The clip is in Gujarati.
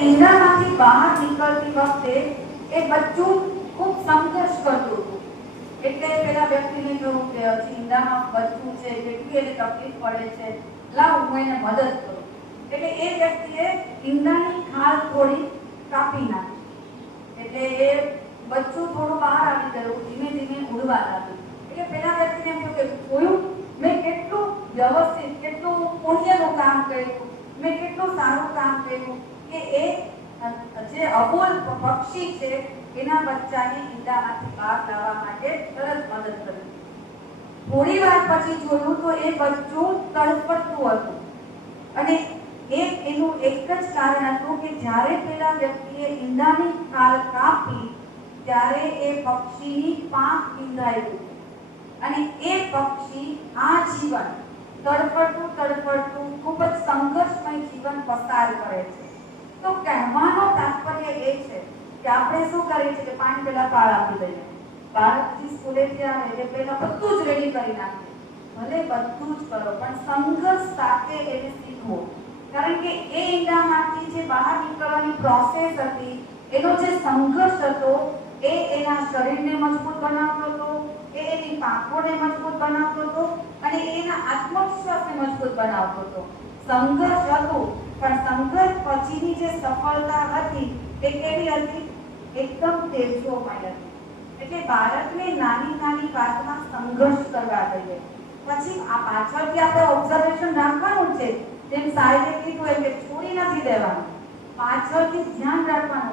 ઈંડામાંથી બહાર નીકળતી વખતે એ બચ્ચું ખૂબ સંઘર્ષ કરતું હતું. એટલે પેલા વ્યક્તિને જોયું કે હજી ઈંડામાં બચ્ચું છે, કેટલી એને તકલીફ પડે છે, લાવ હું એને મદદ કરું. એટલે એ વ્યક્તિએ ઈંડાની ખાલ થોડી કાપી નાખી. એટલે એ બચ્ચું થોડું બહાર આવી ગયું, ધીમે ધીમે ઉડવા લાગ્યું. એટલે પેલા વ્યક્તિને એમ થયું કે જોયું મેં કેટલું વ્યવસ્થિત, કેટલું પુણ્યનું કામ કર્યું, મેં કેટલું સારું કામ કર્યું કે એ જે અબોલ પક્ષી છે એના બચ્ચાને ઈંડામાંથી બહાર લાવવા માટે તરત મદદ કરી. થોડી વાર પછી જોયું તો એ બચ્ચું તડફડતું હતું અને એનું એક જ કારણ હતું કે જ્યારે પેલા વ્યક્તિએ ઈંડાની ખાલ કાપી ત્યારે એ પક્ષીની પાંખ વીંધાયું અને એ પક્ષી આ જીવન તડફડતું ખૂબ જ સંઘર્ષમય જીવન પસાર કરે છે. તો કહેવાનો તાત્પર્ય એ છે કે આપણે શું કરીએ છીએ કે પાણી પેલા પાળ આપી દઈએ, બાળકથી સ્કૂલેથી આવે એટલે પેલા બધું જ રેડી કરી નાખીએ. ભલે બધું જ કરો પણ સંઘર્ષ સાથે એને શીખવો, કારણ કે એ ઈંડામાંથી જે બહાર નીકળવાની પ્રોસેસ હતી, એનો જે સંઘર્ષ હતો એ એના શરીરને મજબૂત બનાવતો હતો, એ એની પાંખોને મજબૂત બનાવતો હતો અને એના આત્મવિશ્વાસને મજબૂત બનાવતો હતો. સંઘર્ષ હતું પણ સંઘર્ષ પછીની જે સફળતા હતી એ કેવી હતી? એકદમ તેજોમય હતી. એટલે બાળકને નાની નાની વાતમાં સંઘર્ષ કરવા જોઈએ. પછી આ પાછળથી આપણે ઓબ્ઝર્વેશન રાખવાનું છે, જેમ સાહેબે કીધું એમ કે છોડી નથી દેવાનું, પાછળથી ધ્યાન રાખવાનું